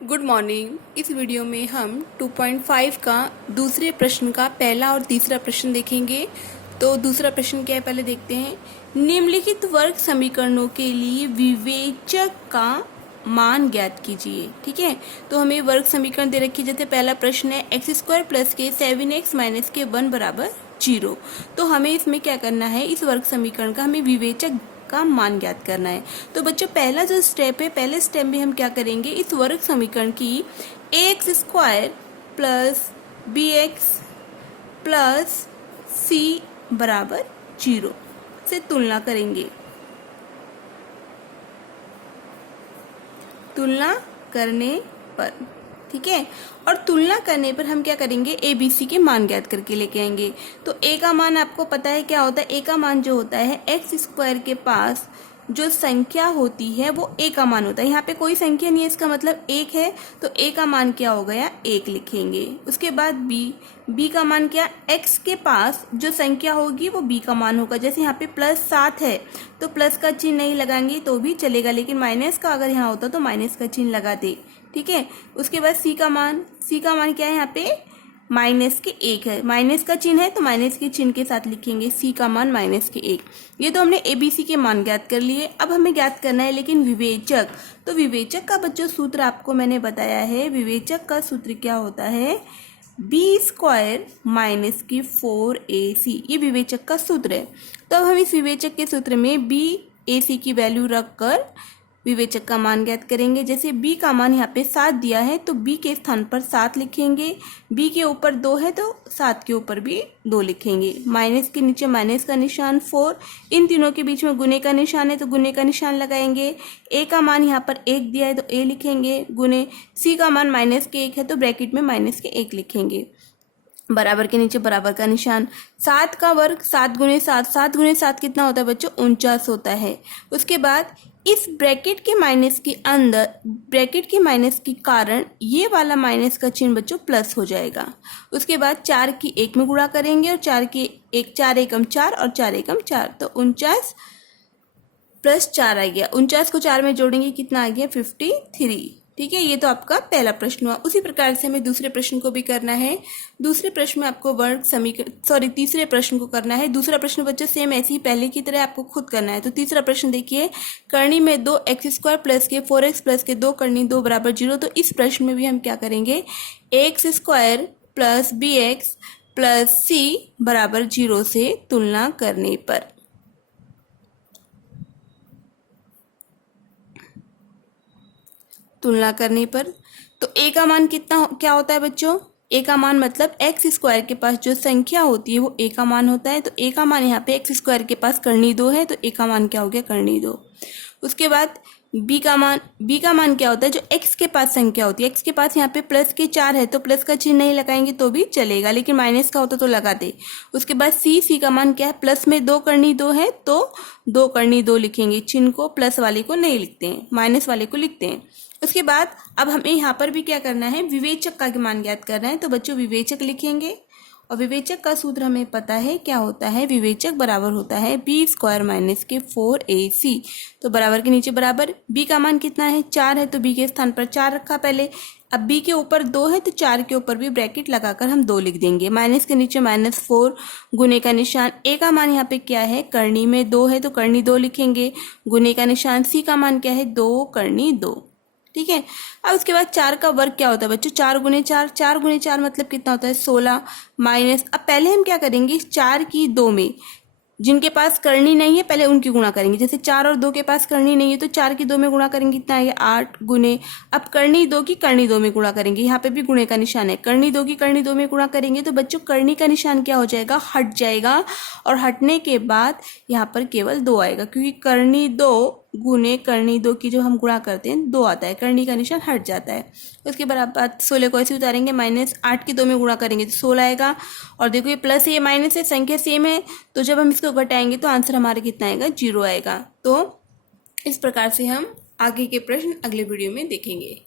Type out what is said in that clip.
Good morning. इस video में हम 2.5 का दूसरे प्रश्न का पहला और तीसरा प्रश्न देखेंगे। तो दूसरा प्रश्न क्या है पहले देखते हैं। निम्नलिखित वर्ग समीकरणों के लिए विवेचक का मान ज्ञात कीजिए। ठीक है, तो हमें वर्ग समीकरण दे रखी है। जैसे पहला प्रश्न है x² प्लस के 7x माइनस के 1 बराबर 0। तो हमें इसमें क्या करना है, इस वर्ग समीकरण का हमें विवेचक का मान ज्ञात करना है। तो बच्चों पहला जो स्टेप है, पहले स्टेप में हम क्या करेंगे, इस वर्ग समीकरण की ax² plus bx plus c बराबर 0 से तुलना करेंगे। तुलना करने पर, ठीक है, और तुलना करने पर हम क्या करेंगे, ए बी सी के मान ज्ञात करके लेके आएंगे। तो ए का मान आपको पता है क्या होता है, ए का मान जो होता है x² के पास जो संख्या होती है वो ए का मान होता है। यहाँ पे कोई संख्या नहीं है, इसका मतलब 1 है, तो ए का मान क्या हो गया, 1 लिखेंगे। उसके बाद बी का मान क्या, x के पास जो संख्या होगी वो b का मान होगा। जैसे यहाँ पे +7 है तो प्लस का चिन्ह नहीं लगाएंगे तो भी चलेगा, लेकिन माइनस का अगर यहाँ होता तो माइनस का चिन्ह लगा दे। ठीक है, उसके बाद c का मान क्या है, यहाँ पे माइनस के 1 है, माइनस का चिन्ह है तो माइनस के चिन्ह के साथ लिखेंगे c का मान माइनस के 1। ये तो हमने ए बी सी के मान ज्ञात कर लिए। अब हमें ज्ञात करना है लेकिन विवेचक। तो विवेचक का बच्चों सूत्र आपको मैंने बताया है। विवेचक का सूत्र क्या होता है, b² माइनस की 4ac, ये विवेचक का सूत्र है। तो अब हम इस विवेचक के सूत्र में b/ac की वैल्यू रखकर विवेचक का मान ज्ञात करेंगे। जैसे b का मान यहाँ पे 7 दिया है तो b के स्थान पर 7 लिखेंगे, b के ऊपर 2 है तो 7 के ऊपर भी 2 लिखेंगे। माइनस के नीचे माइनस का निशान 4, इन तीनों के बीच में गुने का निशान है तो गुने का निशान लगाएंगे। a का मान यहाँ पर 1 दिया है तो a लिखेंगे, गुने c का मान माइनस के 1 है तो ब्रैकेट में माइनस के 1 लिखेंगे। बराबर के नीचे बराबर का निशान। 7 का वर्ग 7 गुने 7, 7 गुने 7 कितना होता है बच्चों, 49 होता है। उसके बाद इस ब्रैकेट के माइनस के अंदर, ब्रैकेट के माइनस के कारण ये वाला माइनस का चिन्ह बच्चों प्लस हो जाएगा। उसके बाद 4 की 1 में गुणा करेंगे और 4 की 1, 4 एकम 4 और 4 एकम 4, तो 49 प्लस 4 आ गया। 49 को 4 में जोड़ेंगे कितना आ गया, 53। ठीक है, ये तो आपका पहला प्रश्न हुआ। उसी प्रकार से हमें दूसरे प्रश्न को भी करना है। दूसरे प्रश्न में आपको वर्ग समीकरण तीसरे प्रश्न को करना है। दूसरा प्रश्न बच्चों सेम ऐसे ही पहले की तरह आपको खुद करना है। तो तीसरा प्रश्न देखिए, करनी में 2x² प्लस के 4x प्लस के 2 करनी 2 बराबर 0। तो इस प्रश्न में भी हम क्या करेंगे, ax² plus bx plus c बराबर 0 से तुलना करने पर। तुलना करने पर तो a का मान कितना क्या होता है बच्चों, a का मान मतलब x² के पास जो संख्या होती है वो a का मान होता है। तो a का मान यहाँ पे x² के पास करनी 2 है तो a का मान क्या हो गया, करनी 2। उसके बाद b का मान क्या होता है, जो x के पास संख्या होती है। x के पास यहाँ पे प्लस के 4 है तो प्लस का चिन्ह नहीं लगाएंगे तो भी चलेगा, लेकिन माइनस का होता तो लगा दे। उसके बाद c का मान क्या है, प्लस में 2 करनी 2 है तो 2 करनी 2 लिखेंगे। चिन्ह को प्लस वाले को नहीं लिखते हैं, माइनस वाले को लिखते हैं। उसके बाद अब हमें यहाँ पर भी क्या करना है, विवेचक का मान ज्ञात करना है। तो बच्चों विवेचक लिखेंगे और विवेचक का सूत्र हमें पता है क्या होता है, विवेचक बराबर होता है b² माइनस के 4ac। तो बराबर के नीचे बराबर, b का मान कितना है, 4 है तो b के स्थान पर 4 रखा पहले। अब b के ऊपर 2 है तो 4 के ऊपर भी ब्रैकेट लगाकर हम 2 लिख देंगे। माइनस के नीचे -4, गुने का निशान। a का मान यहाँ पे क्या है, करनी में 2 है तो करनी 2 लिखेंगे, गुने का निशान। c का मान क्या है, 2 करनी 2। ठीक है, अब उसके बाद 4 का वर्ग क्या होता है बच्चों, 4 गुने 4, 4 गुने 4 मतलब कितना होता है, 16 माइनस। अब पहले हम क्या करेंगे, 4 की 2 में जिनके पास करनी नहीं है पहले उनकी गुणा करेंगे। जैसे 4 और 2 के पास करनी नहीं है तो 4 की 2 में गुणा करेंगे, कितना है 8 गुने। अब करनी 2 की करनी 2 में गुणा करेंगे, यहाँ पे भी गुणे का निशान है। करनी 2 की करनी 2 में गुणा करेंगे तो बच्चों करनी का निशान क्या हो जाएगा, हट जाएगा, और हटने के बाद यहाँ पर केवल 2 आएगा, क्योंकि करनी 2 गुने करनी 2 की जो हम गुणा करते हैं 2 आता है, करनी का निशान हट जाता है। उसके बराबर 16 को ऐसे उतारेंगे, -8 की 2 में गुणा करेंगे तो 16 आएगा। और देखो ये प्लस है ये माइनस है, संख्या सेम है, तो जब हम इसको घटाएंगे तो आंसर हमारा कितना आएगा, 0 आएगा। तो इस प्रकार से हम आगे के प्रश्न अगले वीडियो में देखेंगे।